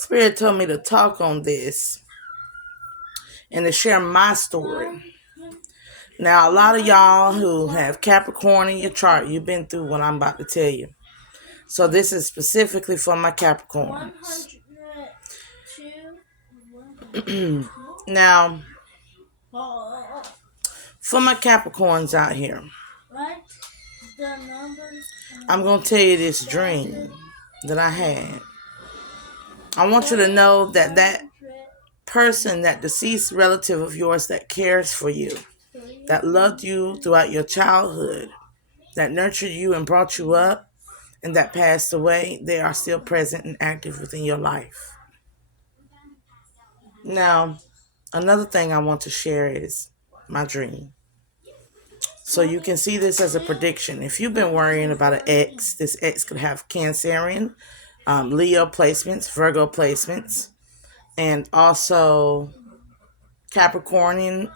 Spirit told me to talk on this and to share my story. Now, a lot of y'all who have Capricorn in your chart, you've been through what I'm about to tell you. So this is specifically for my Capricorns. Now, for my Capricorns out here, I'm going to tell you this dream that I had. I want you to know that that person, that deceased relative of yours that cares for you, that loved you throughout your childhood, that nurtured you and brought you up, and that passed away, they are still present and active within your life. Now, another thing I want to share is my dream. So you can see this as a prediction. If you've been worrying about an ex, this ex could have Cancerian, Leo placements, Virgo placements, and also Capricornian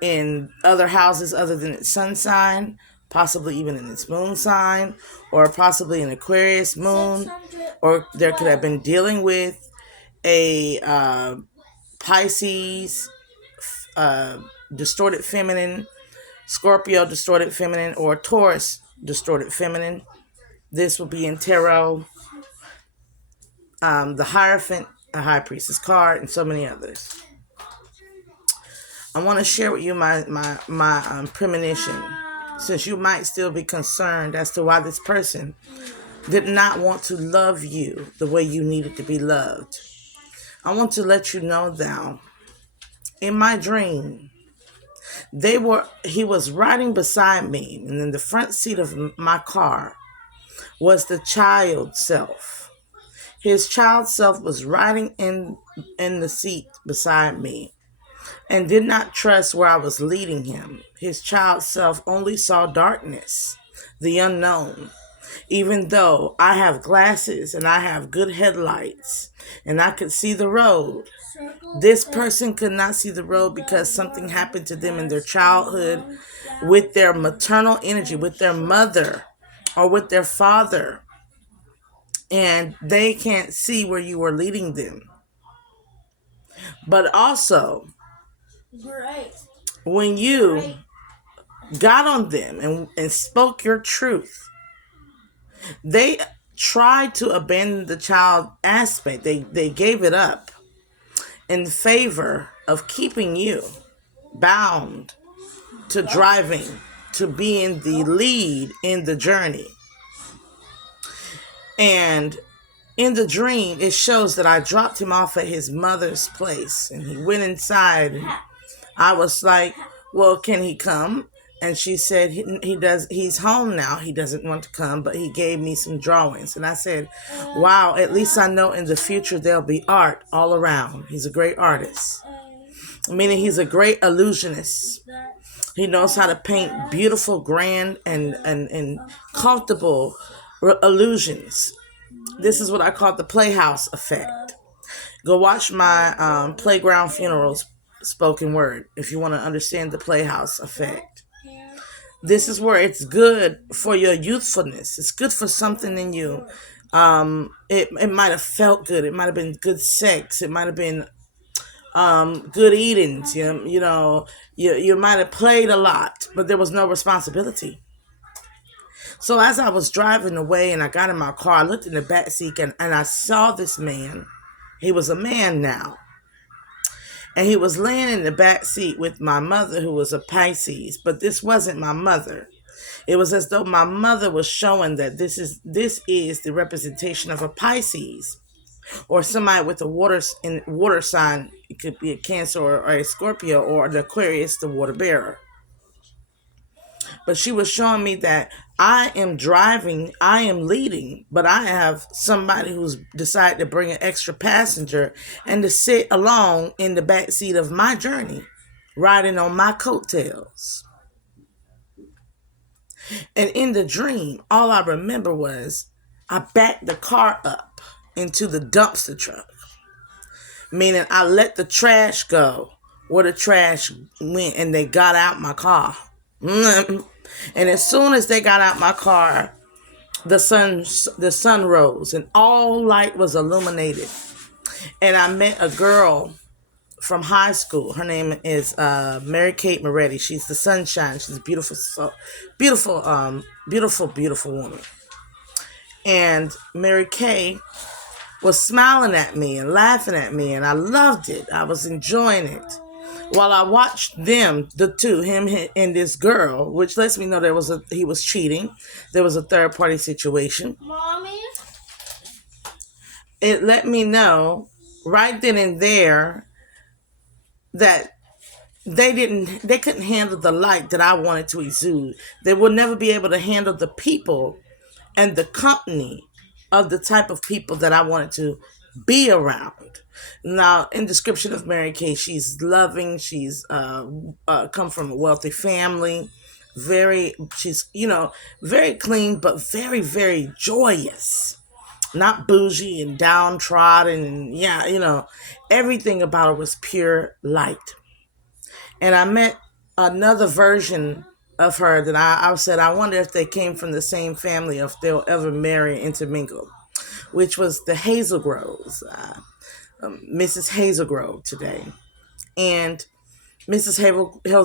in other houses other than its sun sign, possibly even in its moon sign, or possibly an Aquarius moon, or there could have been dealing with a Pisces, distorted feminine, Scorpio distorted feminine, or Taurus distorted feminine. This will be in tarot, the Hierophant, a High Priestess card, and so many others. I want to share with you my premonition, since you might still be concerned as to why this person did not want to love you the way you needed to be loved. I want to let you know now, in my dream, he was riding beside me, and in the front seat of my car was the child self. His child self was riding in the seat beside me and did not trust where I was leading him. His child self only saw darkness, the unknown. Even though I have glasses and I have good headlights and I could see the road, this person could not see the road because something happened to them in their childhood with their maternal energy, with their mother or with their father. And they can't see where you were leading them. But also, when you got on them and spoke your truth, they tried to abandon the child aspect. They gave it up in favor of keeping you bound to driving, to being the lead in the journey. And in the dream, it shows that I dropped him off at his mother's place, and he went inside. And I was like, well, can he come? And she said, he's home now. He doesn't want to come, but he gave me some drawings. And I said, wow, at least I know in the future there'll be art all around. He's a great artist, meaning he's a great illusionist. He knows how to paint beautiful, grand, and comfortable illusions. This is what I call the playhouse effect. Go watch my Playground Funerals spoken word if you want to understand the playhouse effect. This is where it's good for your youthfulness. It's good for something in you. It might have felt good. It might have been good sex. It might have been good eatings. You might have played a lot, but there was no responsibility. So as I was driving away and I got in my car, I looked in the back seat and I saw this man. He was a man now. And he was laying in the back seat with my mother, who was a Pisces. But this wasn't my mother. It was as though my mother was showing that this is the representation of a Pisces, or somebody with a water sign. It could be a Cancer or a Scorpio, or an Aquarius, the water bearer. But she was showing me that I am driving, I am leading, but I have somebody who's decided to bring an extra passenger and to sit along in the back seat of my journey, riding on my coattails. And in the dream, all I remember was I backed the car up into the dumpster truck, meaning I let the trash go where the trash went, and they got out my car. And as soon as they got out my car, the sun rose and all light was illuminated. And I met a girl from high school. Her name is Mary Kate Moretti. She's the sunshine. She's a beautiful, beautiful, beautiful woman. And Mary Kay was smiling at me and laughing at me, and I loved it. I was enjoying it. While I watched them, the two, him and this girl, which lets me know he was cheating. There was a third party situation. Mommy? It let me know right then and there that they couldn't handle the light that I wanted to exude. They would never be able to handle the people and the company of the type of people that I wanted to be around. Now, in description of Mary Kay, she's loving. She's come from a wealthy family. She's very clean, but very, very joyous. Not bougie and downtrodden, and everything about her was pure light. And I met another version of her that I said, I wonder if they came from the same family, if they'll ever marry and intermingle, which was the Hazelgroves, Mrs. Hazelgrove today. And Mrs.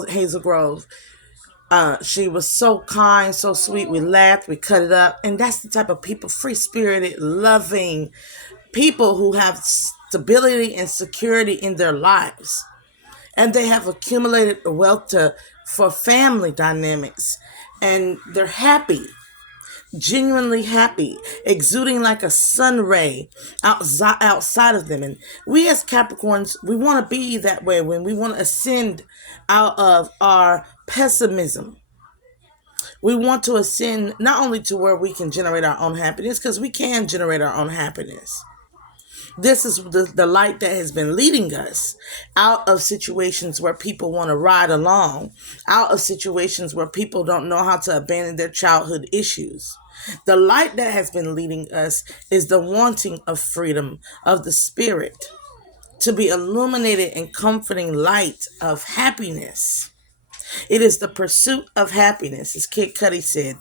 Hazelgrove, she was so kind, so sweet. We laughed, we cut it up. And that's the type of people, free-spirited, loving people who have stability and security in their lives. And they have accumulated the wealth for family dynamics. And they're happy, genuinely happy, exuding like a sun ray outside of them. And we as Capricorns, we want to be that way when we want to ascend out of our pessimism. We want to ascend not only to where we can generate our own happiness, because we can generate our own happiness. This is the light that has been leading us out of situations where people want to ride along, out of situations where people don't know how to abandon their childhood issues. The light that has been leading us is the wanting of freedom of the spirit, to be illuminated and comforting light of happiness. It is the pursuit of happiness, as Kid Cudi said.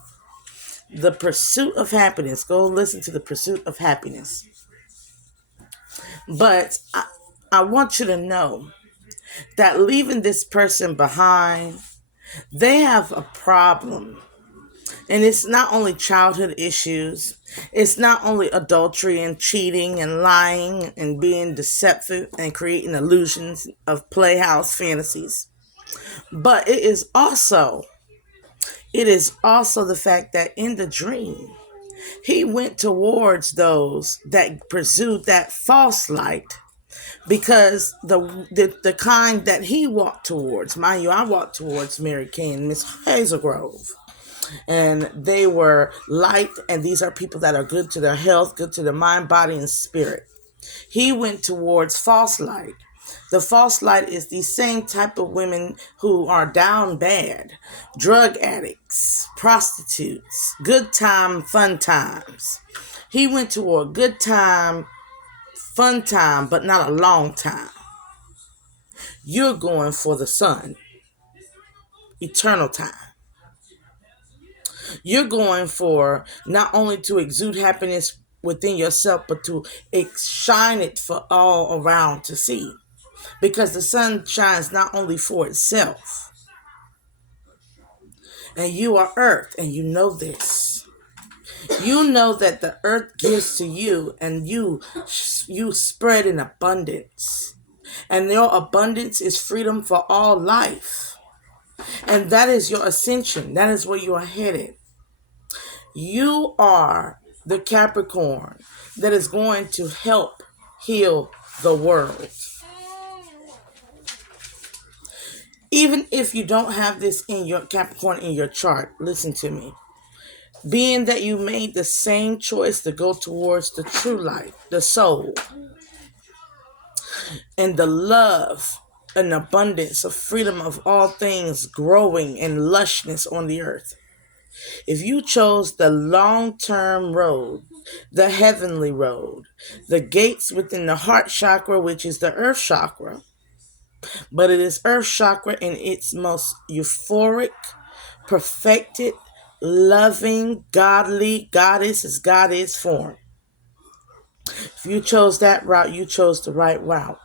The pursuit of happiness. Go listen to The Pursuit of Happiness. But I want you to know that leaving this person behind, they have a problem. And it's not only childhood issues. It's not only adultery and cheating and lying and being deceptive and creating illusions of playhouse fantasies. But it is also the fact that in the dream, he went towards those that pursued that false light, because the kind that he walked towards, mind you, I walked towards Mary Kay and Miss Hazelgrove, and they were light, and these are people that are good to their health, good to their mind, body, and spirit. He went towards false light. The false light is the same type of women who are down bad, drug addicts, prostitutes, good time, fun times. He went toward good time, fun time, but not a long time. You're going for the sun, eternal time. You're going for not only to exude happiness within yourself, but to shine it for all around to see. Because the sun shines not only for itself. And you are earth, and you know this. You know that the earth gives to you, and you spread in abundance. And your abundance is freedom for all life. And that is your ascension. That is where you are headed. You are the Capricorn that is going to help heal the world. Even if you don't have this in your Capricorn in your chart, listen to me. Being that you made the same choice to go towards the true light, the soul, and the love and abundance of freedom of all things growing and lushness on the earth. If you chose the long-term road, the heavenly road, the gates within the heart chakra, which is the earth chakra, but it is earth chakra in its most euphoric, perfected, loving, godly goddess as God is form. If you chose that route, you chose the right route.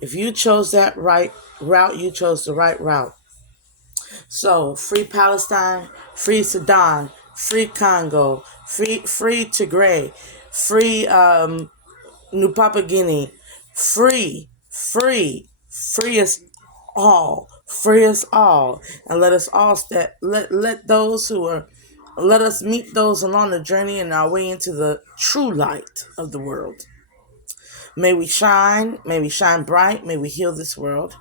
If you chose that right route, you chose the right route. So, free Palestine, free Sudan, free Congo, free Tigray, free New Papua Guinea, free us all, free us all, and let us all let us meet those along the journey and our way into the true light of the world. May we shine bright, may we heal this world.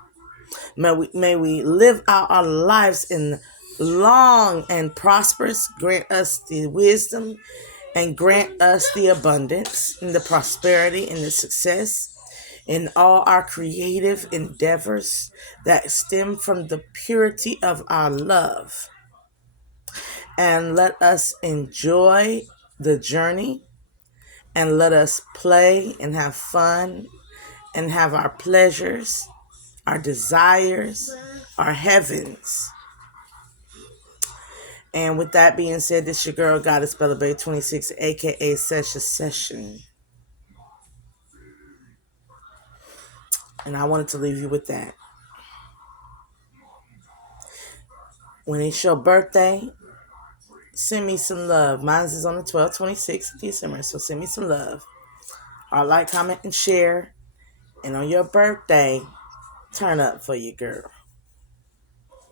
May we live out our lives in long and prosperous. Grant us the wisdom and grant us the abundance and the prosperity and the success in all our creative endeavors that stem from the purity of our love. And let us enjoy the journey and let us play and have fun and have our pleasures, our desires, our heavens. And with that being said, this is your girl, Goddess Bella Bay 26, aka Sesha Session. And I wanted to leave you with that. When it's your birthday, send me some love. Mine is on the 12/26th of December, so send me some love. Or like, comment, and share. And on your birthday, turn up for your girl.